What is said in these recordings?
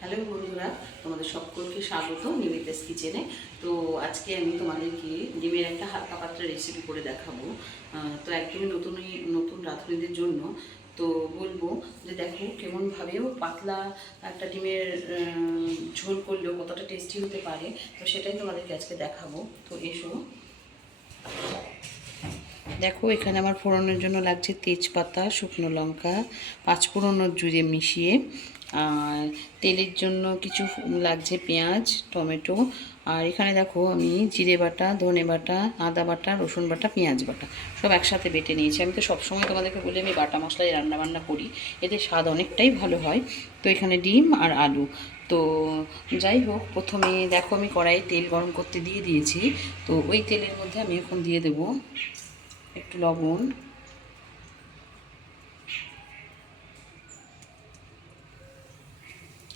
Hello বন্ধুরা, তোমাদের সকলকে স্বাগত নিমিতাস কিচেনে। তো আজকে আমি তোমাদেরকে ডিমের একটা হালকা পাতলা রেসিপি করে দেখাবো। তো একদমই নতুন রাঁধুনিদের জন্য। তো বলবো যে দেখো কেমনভাবেও পাতলা একটা ডিমের ঝোল করলেও কতটা টেস্টি হতে পারে। তো সেটাই তোমাদেরকে আজকে দেখাবো। তো এসো দেখো, এখানে আমার ফোড়নের জন্য লাগছে তেজপাতা, শুকনো লঙ্কা, পাঁচফোড়নের জুড়ে মিশিয়ে। আর তেলের জন্য কিছু লাগছে পেঁয়াজ, টমেটো। আর এখানে দেখো আমি জিরে বাটা, ধনে বাটা, আদা বাটা, রসুন বাটা, পেঁয়াজ বাটা সব একসাথে বেটে নিয়েছি। আমি তো সবসময় তোমাদেরকে বলি আমি বাটা মশলায় রান্নাবান্না করি, এতে স্বাদ অনেকটাই ভালো হয়। তো এখানে ডিম আর আলু। তো যাই হোক, প্রথমে দেখো আমি কড়াইয়ে তেল গরম করতে দিয়ে দিয়েছি। তো ওই তেলের মধ্যে আমি এখন দিয়ে দেবো একটু লবণ,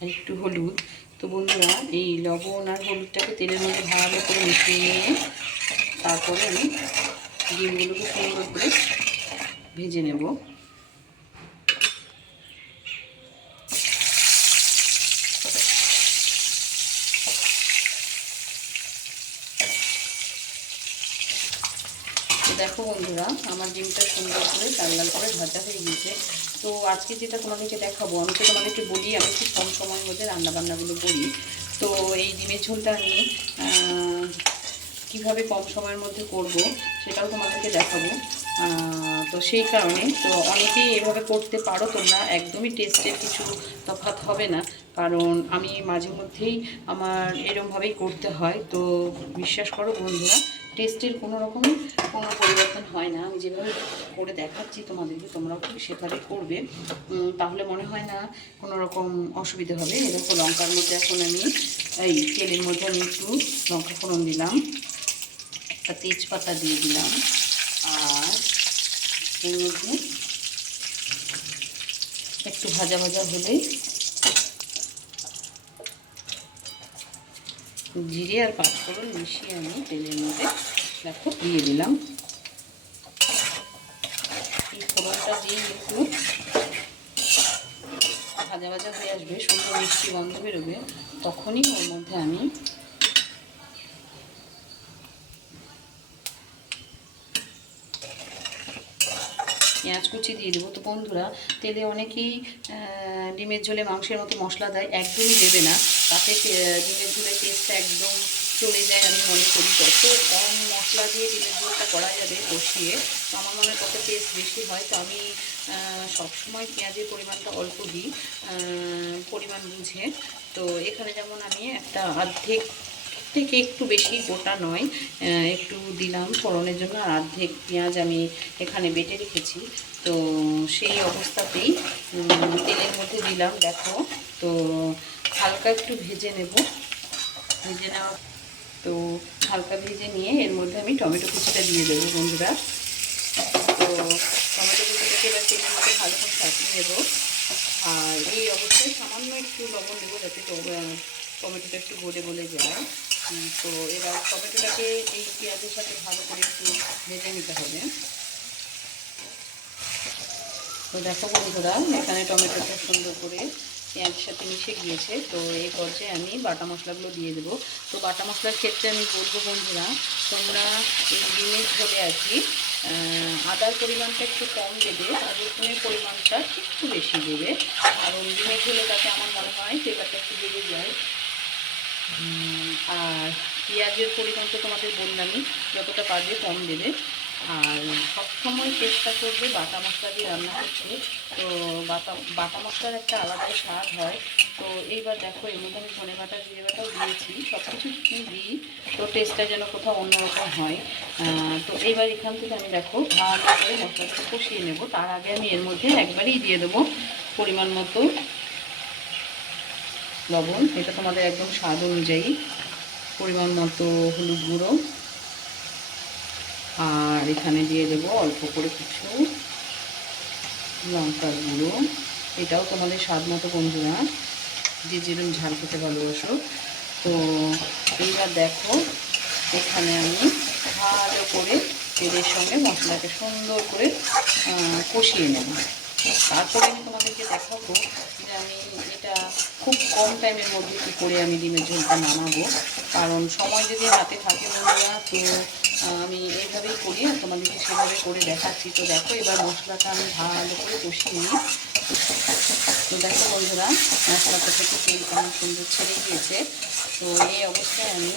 আর একটু হলুদ। তো বন্ধুরা, এই লবণ আর হলুদটাকে তেলের মধ্যে ভালো করে মিশিয়ে নিয়ে তারপরে আমি ডিমগুলোকে সুন্দর করে ভেজে নেব। তো দেখো বন্ধুরা, আমার ডিমটা সুন্দর করে লাল লাল করে ভাজা হয়ে গিয়েছে। তো আজকে যেটা তোমাদেরকে দেখাবো, আমি তো তোমাদেরকে বলি আমি খুব কম সময়ের মধ্যে রান্নাবান্নাগুলো করি। তো এই ডিমের ঝোলটা আমি কিভাবে কম সময়ের মধ্যে করব সেটাও তোমাদেরকে দেখাবো। তো সেই কারণে তো অনেকেই এভাবে করতে পারো তোমরা, একদমই টেস্টের কিছু তফাৎ হবে না। কারণ আমি মাঝে মধ্যেই আমার এরমভাবেই করতে হয়। তো বিশ্বাস করো বন্ধুরা, টেস্টের কোনো পরিবর্তন হয় না। আমি যেভাবে করে দেখাচ্ছি তোমাদেরকে, তোমরাও ঠিক সেভাবে করবে, তাহলে মনে হয় না কোনো রকম অসুবিধা হবে। এরকম লঙ্কার মধ্যে এখন আমি এই তেলের মধ্যে আমি একটু লঙ্কা ফোড়ন দিলাম, একটা তেজপাতা দিয়ে দিলাম। আর এর মধ্যে একটু ভাজা ভাজা হলেই জিরে আর পাঁচফোড়ন মিশিয়ে আমি তেলের মধ্যে দেখো দিয়ে দিলাম। এই ফোড়নটা দিয়ে একটু ভাজা ভাজা হয়ে আসবে, সুন্দর মিষ্টি গন্ধ বেরোবে, তখনই ওর মধ্যে আমি পেঁয়াজ কুচি দিয়ে দেবো। তো বন্ধুরা, তেলে অনেকেই ডিমের ঝোলে মাংসের মতো মশলা দেয়, একদমই দেবে না। তাতে ডিমের ঝোলের টেস্টটা একদম চলে যায়। আমি মনে করি যত কম মশলা দিয়ে ডিমের ঝোলটা করা যাবে কষিয়ে, তো আমার মনে হয় তত টেস্ট বেশি হয়। তো আমি সবসময় পেঁয়াজের পরিমাণটা অল্প দিই, পরিমাণ বুঝে। তো এখানে যেমন আমি একটা অর্ধেক থেকে একটু বেশি, গোটা নয়, একটু দিলাম ফোড়নের জন্য, আর অর্ধেক পেঁয়াজ আমি এখানে বেটে রেখেছি। তো সেই অবস্থাতেই তেলের মধ্যে দিলাম। দেখো, তো হালকা একটু ভেজে নেব। ভেজে নেওয়া, তো হালকা ভেজে নিয়ে এর মধ্যে আমি টমেটো কুচিটা দিয়ে দেবো বন্ধুরা। তো টমেটো কুচিটাকে এবার তেলের মধ্যে ভালো করে চাপিয়ে দেবো। আর এই অবস্থায় সামান্য একটু লবণ দেবো, যাতে টমেটোটা একটু গলে যায়। তো এবার টমেটোটাকে এই পেঁয়াজের সাথে ভালো করে একটু ভেজে নিতে হবে। তো দেখো বন্ধুরা, এখানে টমেটোটা সুন্দর করে পেঁয়াজের সাথে মিশে গিয়েছে। তো এই পর্যায়ে আমি বাটা মশলাগুলো দিয়ে দেবো। তো বাটা মশলার ক্ষেত্রে আমি বলবো বন্ধুরা, তোমরা এই ডিমের ঝোলে আর কি আদার পরিমাণটা একটু কম দেবে, আর রসুনের পরিমাণটা একটু বেশি দেবে। আর ডিমের ঝোলে তাতে আমার মনে হয় ফ্লেভারটা একটু বেড়ে যায়। আর পেঁয়াজের পরিমাণ তো তোমাদের বললামই, যতটা পারবে কম দেবে। আর সবসময় চেষ্টা করবে বাটা মশলা দিয়ে রান্না করতে। তো বাটা মশলার একটা আলাদাই স্বাদ হয়। তো এইবার দেখো, এর মধ্যে আমি ধনে বাটা, জিরে বাটাও দিয়েছি, সব কিছু দিই, তো টেস্টটা যেন কোথাও অন্যরকম হয়। তো এইবার এখান থেকে আমি দেখো ভালো করে মশলাটা কষিয়ে নেব। তার আগে আমি এর মধ্যে একবারেই দিয়ে দেবো পরিমাণ মতো লবণ, এটা তোমাদের একদম স্বাদ অনুযায়ী, পরিমাণ মতো হলুদ গুঁড়ো, আর এখানে দিয়ে দেবো অল্প করে কিছু লঙ্কার গুঁড়ো। এটাও তোমাদের স্বাদ মতো বন্ধুরা, যে যেরকম ঝাল খেতে ভালোবাসো। তো এইবার দেখো, এখানে আমি ভালো করে তেলের সঙ্গে মশলাকে সুন্দর করে কষিয়ে নেব। তারপরে আমি তোমাদেরকে দেখাবো যে আমি এটা খুব কম টাইমের মধ্যে কী করে আমি ডিমের ঝোলটা নামাবো, কারণ সময় যদি হাতে থাকে বন্ধুরা তো আমি এইভাবেই করি আর তোমাদেরকে সেভাবে করে দেখাচ্ছি। তো দেখো এবার মশলাটা আমি ভালো করে কষিয়ে নিই। তো দেখো বন্ধুরা মশলাটা থেকে তেল কেমন সুন্দর ছেড়ে গিয়েছে। তো এই অবস্থায় আমি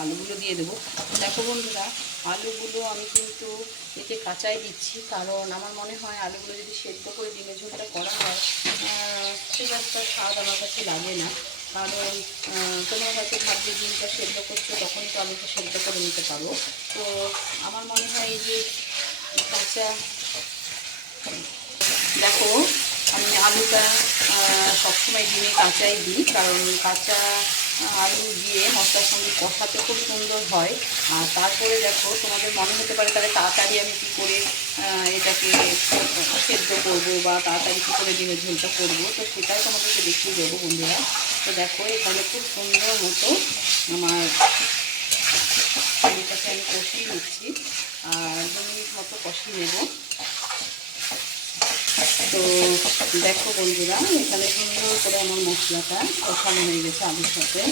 আলুগুলো দিয়ে দেবো। তো দেখো বন্ধুরা আলুগুলো আমি কিন্তু এতে কাঁচাই দিচ্ছি, কারণ আমার মনে হয় আলুগুলো যদি সেদ্ধ করে ডিমের ঝোলটা করা হয় খুব একটা স্বাদ আমার কাছে লাগে না। কারণ তোমরা হয়তো ভাববে ডিমটা সেদ্ধ করছো তখনই তো আলুটা সেদ্ধ করে নিতে পারো। তো আমার মনে হয় এই যে কাঁচা, দেখো আমি আলুটা সবসময় ডিমে কাঁচাই দিই, কারণ কাঁচা আলু দিয়ে মশলার সঙ্গে কষাতে খুব সুন্দর হয়। আর তারপরে দেখো তোমাদের মনে হতে পারে তাহলে তাড়াতাড়ি আমি কী করে এটাকে সেদ্ধ করবো বা তাড়াতাড়ি কী করে ডিমের ঝোলটা করবো, তো সেটাই তোমাদেরকে দেখিয়ে দেবো বন্ধুরা। তো দেখো এখানে খুব সুন্দর মতো আমার আলুটাকে আমি কষিয়ে নিচ্ছি আর 2 মিনিট মতো কষিয়ে নেব। তো দেখো বন্ধুরা এখানে সুন্দর করে আমার মশলাটা কষানো হয়ে গেছে আলুর সাথে।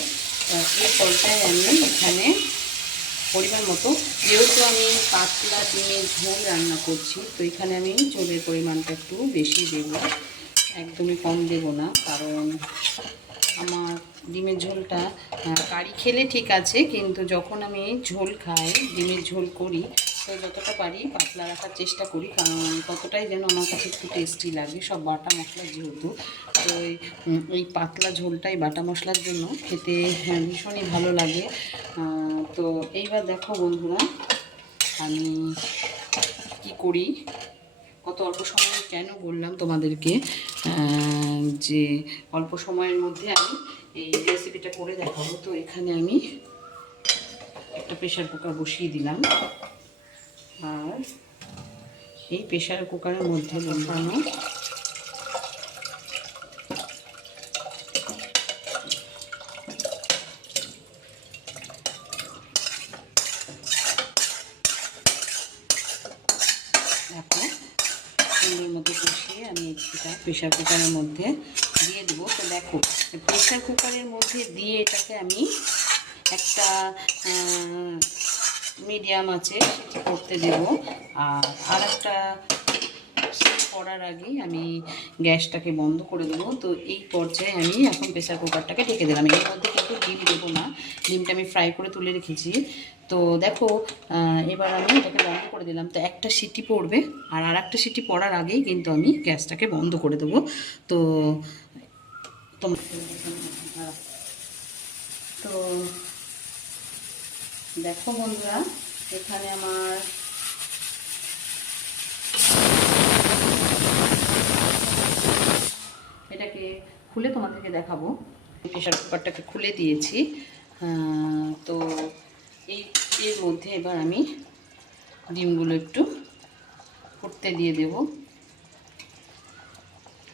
এই পর্যায়ে আমি এখানে পরিমাণ মতো, যেহেতু আমি পাতলা ডিমের ঝোল রান্না করছি তো এখানে আমি ঝোলের পরিমাণটা একটু বেশি দেবো, একদমই কম দেবো না। কারণ আমার ডিমের ঝোলটা কারি খেলে ঠিক আছে, কিন্তু যখন আমি ঝোল খাই ডিমের ঝোল করি তো যতটা পারি পাতলা রাখার চেষ্টা করি, কারণ ততটাই যেন আমার কাছে একটু টেস্টি লাগে সব বাটা মশলা যেহেতু। তো এই পাতলা ঝোলটাই বাটা মশলার জন্য খেতে ভীষণই ভালো লাগে। তো এইবার দেখো বন্ধুরা আমি কি করি, কত অল্প সময়ে কেন বললাম তোমাদেরকে যে অল্প সময়ের মধ্যে আমি এই রেসিপিটা করে দেখাবো। তো এখানে আমি একটা প্রেশার কুকার বসিয়ে দিলাম আর এই প্রেশার কুকারের মধ্যে বসানো এখন সুন্দর মতো কষিয়ে আমি এটা প্রেশার কুকারের মধ্যে দিয়ে দেবো। তো দেখো প্রেশার কুকারের মধ্যে দিয়ে এটাকে আমি একটা মিডিয়াম আছে সেটি করতে দেবো। আর একটা করার আগেই আমি গ্যাসটাকে বন্ধ করে দেবো। তো এই পর্যায়ে আমি এখন প্রেসার কুকারটাকে ঢেকে দিলাম। এর মধ্যে কিন্তু ডিম দেবো না, ডিমটা আমি ফ্রাই করে তুলে রেখেছি। তো দেখো এবার আমি এটাকে বন্ধ করে দিলাম। তো একটা সিটি পড়বে আর একটা সিটি পড়ার আগেই কিন্তু আমি গ্যাসটাকে বন্ধ করে দেবো। তো তো দেখো বন্ধুরা এখানে আমার এটাকে খুলে তোমাদেরকে দেখাবো। প্রেশার কুকারটাকে খুলে দিয়েছি। তো এর মধ্যে এবার আমি ডিমগুলো একটু ফুটতে দিয়ে দেব।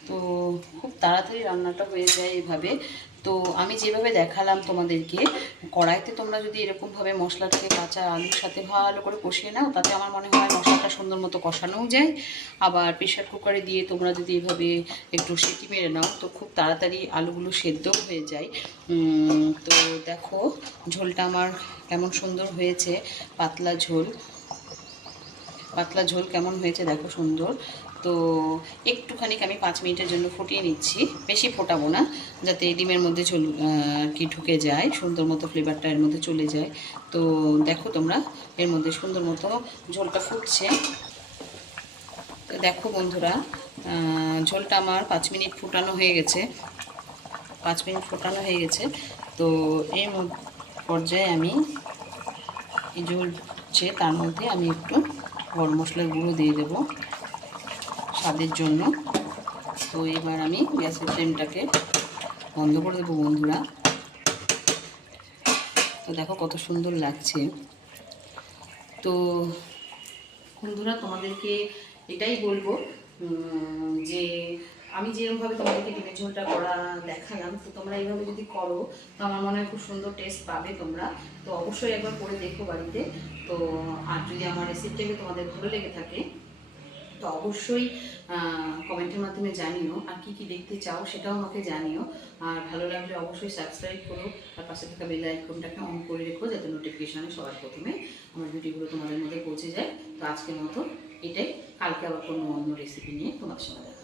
তো খুব তাড়াতাড়ি রান্নাটা হয়ে যায় এভাবে। তো আমি যেভাবে দেখালাম তোমাদেরকে কড়াইতে তোমরা যদি এরকমভাবে মশলাটাকে কাঁচা আলুর সাথে ভালো করে কষিয়ে নাও তাতে আমার মনে হয় মশলাটা সুন্দর মতো কষানোও যায়। আবার প্রেশার কুকারে দিয়ে তোমরা যদি এভাবে একটু সিটি মেরে নাও তো খুব তাড়াতাড়ি আলুগুলো সেদ্ধও হয়ে যায়। তো দেখো ঝোলটা আমার কেমন সুন্দর হয়েছে, পাতলা ঝোল কেমন হয়েছে দেখো সুন্দর। তো একটুখানি আমি 5 মিনিটের জন্য ফুটিয়ে নিচ্ছি, বেশি ফোটাবো না যাতে ডিমের মধ্যে ঝোল কি ঢুকে যায়, সুন্দর মতো ফ্লেভারটা এর মধ্যে চলে যায়। তো দেখো তোমরা এর মধ্যে সুন্দর মতো ঝোলটা ফুটছে। তো দেখো বন্ধুরা ঝোলটা আমার 5 মিনিট ফুটানো হয়ে গেছে, 5 মিনিট ফোটানো হয়ে গেছে। তো এই পর্যায়ে আমি এই ঝোল হচ্ছে তার মধ্যে আমি একটু গরম মশলার গুঁড়ো দিয়ে দেবো স্বাদের জন্য। তো এবার আমি গ্যাসের ফ্লেমটাকে বন্ধ করে দেবো বন্ধুরা। তো দেখো কত সুন্দর লাগছে। তো বন্ধুরা তোমাদেরকে এটাই বলবো যে আমি যেরকমভাবে তোমাদেরকে ডিমের ঝোলটা করা দেখালাম তো তোমরা এইভাবে যদি করো তো আমার মনে হয় খুব সুন্দর টেস্ট পাবে তোমরা। তো অবশ্যই একবার করে দেখো বাড়িতে। তো আর যদি আমার রেসিপিটাকে তোমাদের ভালো লেগে থাকে তো অবশ্যই কমেন্টের মাধ্যমে জানিও, আর কি কি দেখতে চাও সেটাও আমাকে জানিও। আর ভালো লাগলে অবশ্যই সাবস্ক্রাইব করো, আর পাশে থাকা বেল আইকনটাকে অন করে রেখো যাতে নোটিফিকেশানে সবার প্রথমে আমার ভিডিওগুলো তোমাদের মধ্যে পৌঁছে যায়। তো আজকের মতো এটাই, কালকে আবার কোনো অন্য রেসিপি নিয়ে তোমাদের সঙ্গে দেখা হবে।